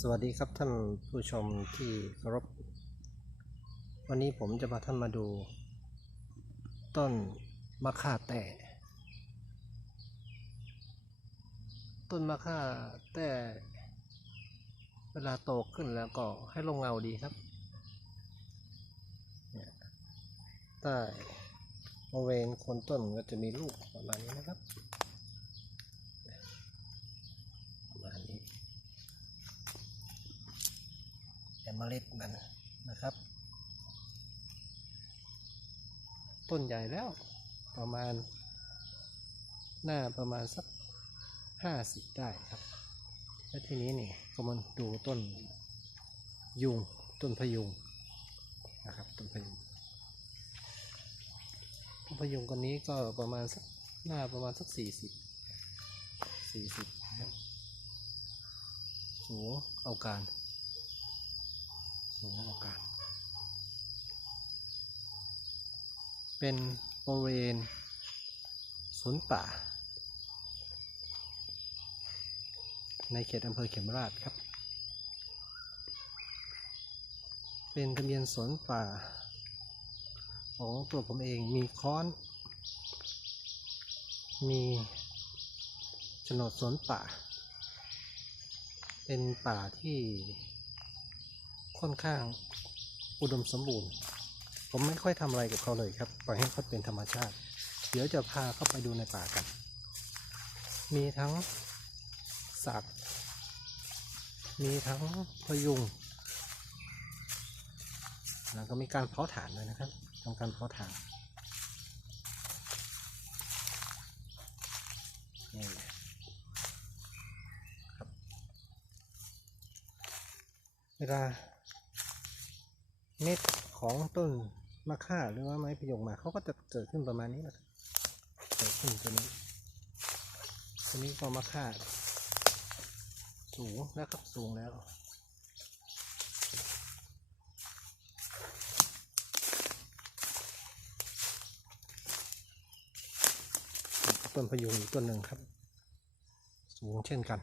สวัสดีครับท่านผู้ชมที่เคารพ วันนี้ผมจะพาท่านมาดู ต้นมะข่าแต่ ต้นมะข่าแต่ เวลาโตขึ้นแล้วก็ให้ลงเงาดีครับใต้บริเวณโคนต้นก็จะมีลูกประมาณนี้นะครับประมาณนี้ แต่ เมล็ดมันนะครับ ต้นใหญ่แล้วประมาณ หน้าประมาณสักห้าสิบได้ครับ แล้วทีนี้นี่ก็มาดูต้นยุงต้นพยุงนะครับต้นพยุงต้นพยุงคนนี้ก็ประมาณสักหน้าประมาณสักสี่สิบสี่สิบนะครับสูงเอาการ สูงกว่ากันเป็นบริเวณสวนป่า ในเขตอำเภอเขมราชครับ เป็นทะเบียนสวนป่า ของตัวผมเองมีค้อน มีโฉนดสวนป่า เป็นป่าที่ ค่อนข้างอุดมสมบูรณ์ ผมไม่ค่อยทำอะไรกับเขาเลยครับ ปล่อยให้เขาเป็นธรรมชาติ เดี๋ยวจะพาเข้าไปดูในป่ากัน มีทั้งสัตว์ มีทั้งพยุง แล้วก็มีการเผาถ่านด้วยนะครับทำการเผาถ่านนี่ครับเวลา เม็ดของต้นมะข่าหรือว่าไม้พยงมาเขาก็จะเกิดขึ้นประมาณนี้นะครับเกิดขึ้นตัวนี้ตัวนี้ก็มะข่าสูงแล้วครับสูงแล้วต้นพยุงอีกต้นหนึ่งครับ สูงเช่นกัน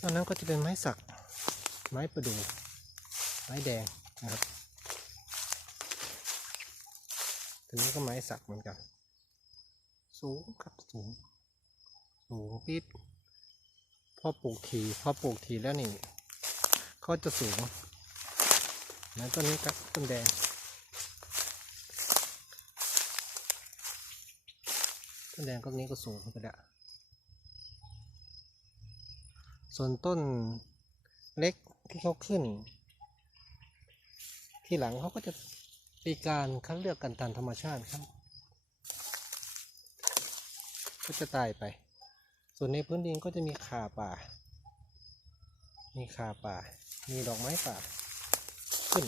ต้นนั้นก็จะเป็นไม้สัก ไม้ประดู่ ไม้แดงนะครับตัวนี้ก็ไม้สักเหมือนกัน สูงครับสูง สูงปิดพอปลูกทีพอปลูกทีแล้วนี่ก็จะสูงนะต้นนี้ครับต้นแดงต้นแดงต้นนี้ก็สูงไปแล้วส่วนต้นเล็กที่เขาขึ้น ทีหลังเขาก็จะมีการคัดเลือกกันตามธรรมชาติครับ ก็จะตายไป ส่วนในพื้นดินก็จะมีขาป่า มีขาป่า มีดอกไม้ป่าขึ้น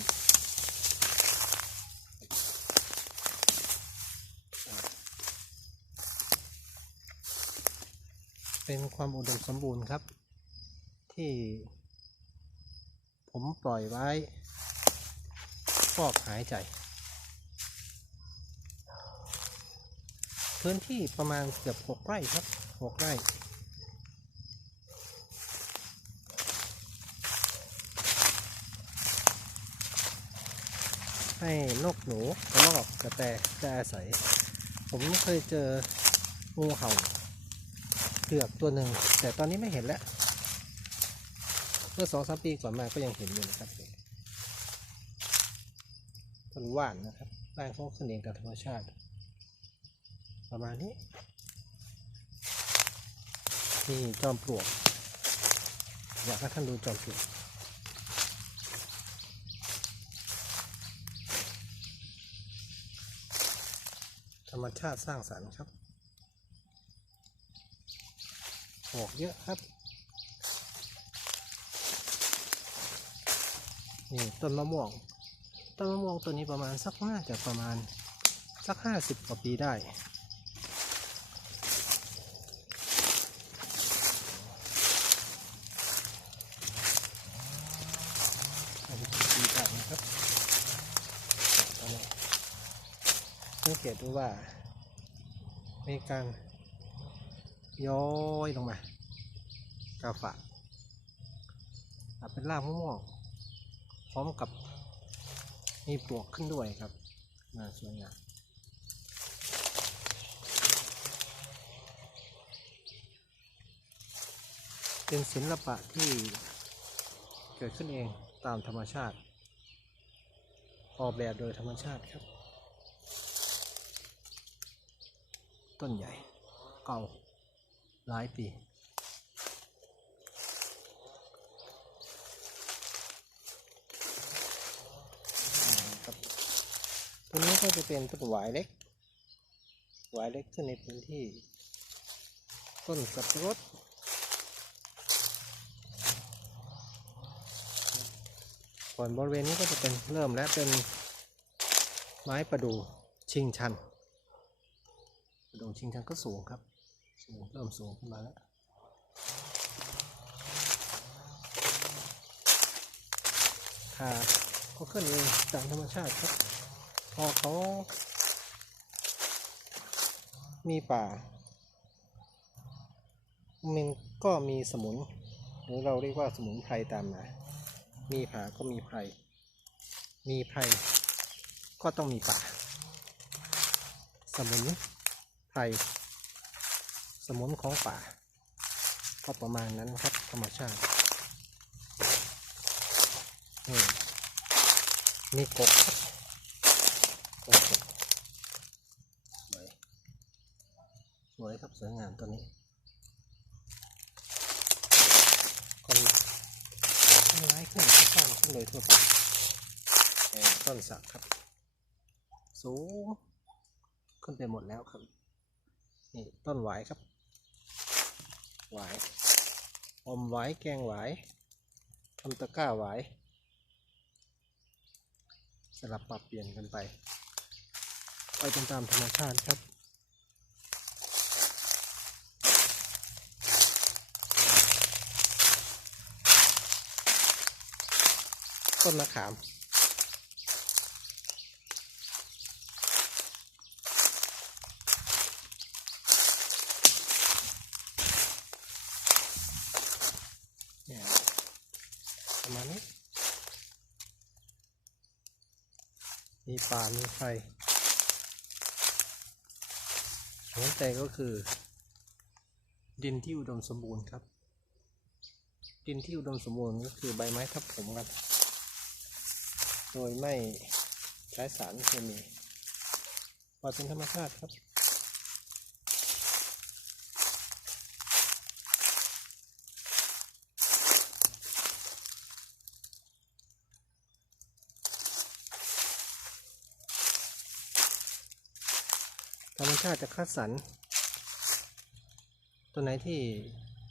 เป็นความอุดมสมบูรณ์ครับ ที่ผมปล่อยไว้ ฟอกหายใจ พื้นที่ประมาณเกือบหกไร่ครับหกไร่ให้นกหนูกระรอกกระแตได้อาศัย ผมเคยเจองูเห่าเผือกตัวหนึ่ง แต่ตอนนี้ไม่เห็นแล้ว เมื่อสองสามปีก่อนมาก็ยังเห็นอยู่นะครับ ต้นว่านนะครับบ้านเขาขึ้นเองตามธรรมชาติ ประมาณนี้นี่จอมปลวก อยากให้ท่านดูจอมปลวกธรรมชาติสร้างสรรค์ครับออกเยอะครับ นี่ต้นมะม่วง ต้นมะม่วงตัวนี้ประมาณสักน่าจะประมาณสักห้าสิบกว่าปีได้ห้าสิบกว่าปีได้นะครับตอนนี้สังเกตดูว่า มีการย้อยลงมากาฝากอะเป็นรากมะม่วงพร้อมกับ มีปลวกขึ้นด้วยครับน่าสวยงามเป็นศิลปะที่เกิดขึ้นเองตามธรรมชาติ ออกแบบโดยธรรมชาติครับ ต้นใหญ่ เก่าหลายปี ครับ ตัวนี้ก็จะเป็นต้นหวายเล็ก หวายเล็กขึ้นในพื้นที่ ต้นสับปะรดส่วนบริเวณนี้ก็จะเป็นเริ่มและเป็นไม้ประดู่ชิงชัน ประดู่ชิงชันก็สูงครับ สูงเริ่มสูงขึ้นมาแล้วค่ะก็ขึ้นเองตามธรรมชาติครับ พอเขามีป่า มันก็มีสมุน หรือเราเรียกว่าสมุนไพรตามมา มีผาก็มีไพร มีไพรก็ต้องมีป่า สมุนไพร สมุนของป่า ก็ประมาณนั้นครับธรรมชาตินี่มีกบครับกบ สวย สวยครับสวยงามตัวนี้ก็มีต้นไม้ขึ้นที่สร้างขึ้นโดยทั่วไปต้นสักครับ สูง ขึ้นไปหมดแล้วครับ นี่ต้นหวายครับ หวาย อมหวาย แกงหวายทำตะกร้าหวายสลับปรับเปลี่ยนกันไป ไปตามธรรมชาติครับต้นมะขาม เนี่ยประมาณนี้ มีป่ามีไฟ หัวใจก็คือ ดินที่อุดมสมบูรณ์ครับ ดินที่อุดมสมบูรณ์ก็คือใบไม้ทับถมกันโดยไม่ใช้สารเคมีปล่อยเป็นธรรมชาติครับ ธรรมชาติจะคัดสรรตัวไหนที่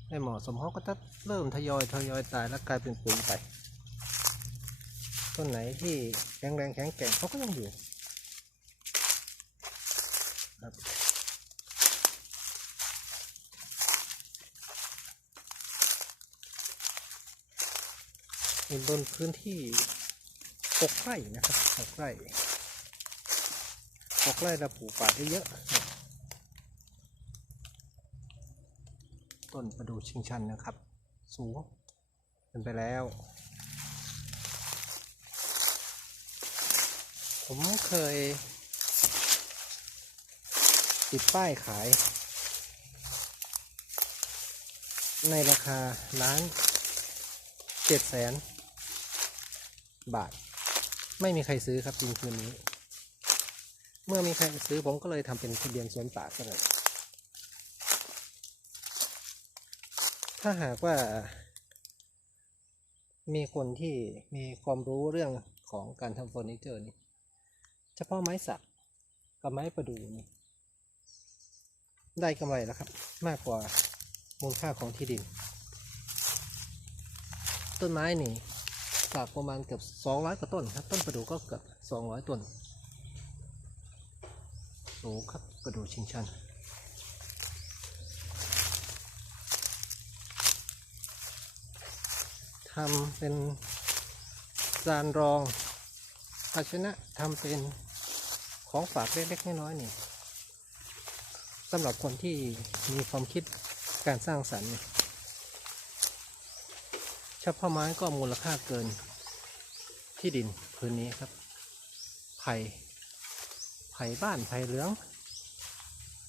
ไม่เหมาะสมเขาก็จะเริ่มทยอยทยอยตายแล้วกลายเป็นปุ๋ยไป ต้นไหนที่แข็งแรงแข็งแกร่งเขาก็ยังอยู่ครับนี่บนพื้นที่หกไร่นะครับหกไร่หกไร่เราปลูกป่าได้เยอะเนี่ย ต้นประดูชิงชันนะครับ สูงเป็นไปแล้ว ผมเคย ติดป้ายขาย ในราคาล้านเจ็ดแสนบาท ไม่มีใครซื้อครับจริงคืนนี้ เมื่อมีใครซื้อผมก็เลยทำเป็นทะเบียนสวนป่าซะเลย ถ้าหากว่า มีคนที่มีความรู้เรื่องของการทำเฟอร์นิเจอร์นี่เฉพาะไม้สักกับไม้ประดูนี่ได้กำไรแล้วครับ มากกว่ามูลค่าของที่ดิน ต้นไม้นี่สักประมาณเกือบ200กว่าต้นครับ ต้นประดูก็เกือบ200 ต้นสูงครับกระดูชิงชัน ทำเป็นจานรองภาชนะทำเป็นของฝากเล็กๆน้อยๆนี่สำหรับคนที่มีความคิดการสร้างสรรค์เฉพาะไม้ก็มูลค่าเกินที่ดินพื้นนี้ครับ ไผ่ ไผ่บ้าน ไผ่เหลือง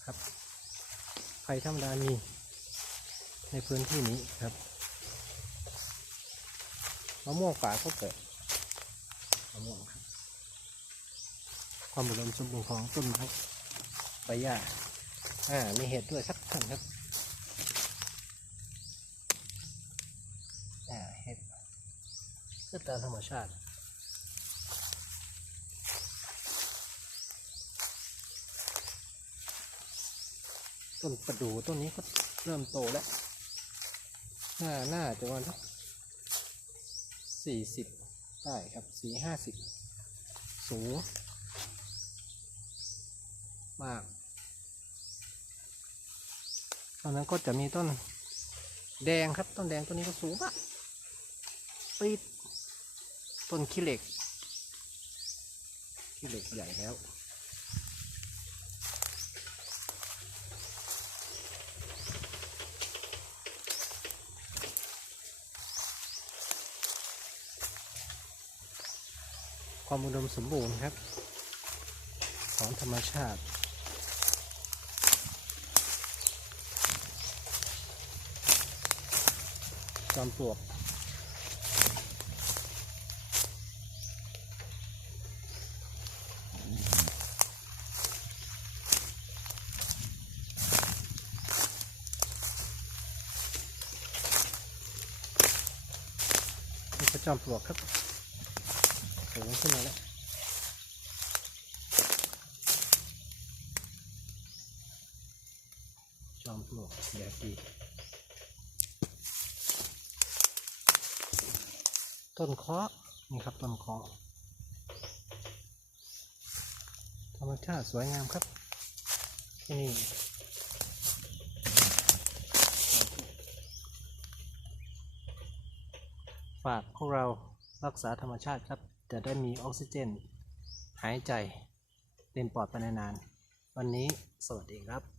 ครับ ไผ่ธรรมดามีในพื้นที่นี้ครับ มะม่วงป่าก็เกิดมะม่วงครับความอุดมสมบูรณ์ของต้นไม้ใบหญ้าอ่ามีเห็ดด้วยครับท่านครับอ่าเห็ดเกิดตามธรรมชาติต้นประดู่ต้นนี้ก็เริ่มโตแล้ว น่า น่าจะวันสัก สี่สิบได้ครับสี่ห้าสิบสูง มากตอนนั้นก็จะมีต้นแดงครับ ต้นแดงต้นนี้ก็สูงมากปีดต้นขี้เหล็กขี้เหล็กใหญ่แล้ว ความอุดมสมบูรณ์ครับ ของธรรมชาติจอมปลวกจอมปลวกครับ สูงขึ้นมาแล้วจอมปลวกแบบดีต้นเคาะนี่ครับต้นเคาะธรรมชาติสวยงามครับที่นี่ฝากพวกเรารักษาธรรมชาติครับ จะได้มีออกซิเจน หายใจเต็มปอดไปนานๆวันนี้สวัสดีครับ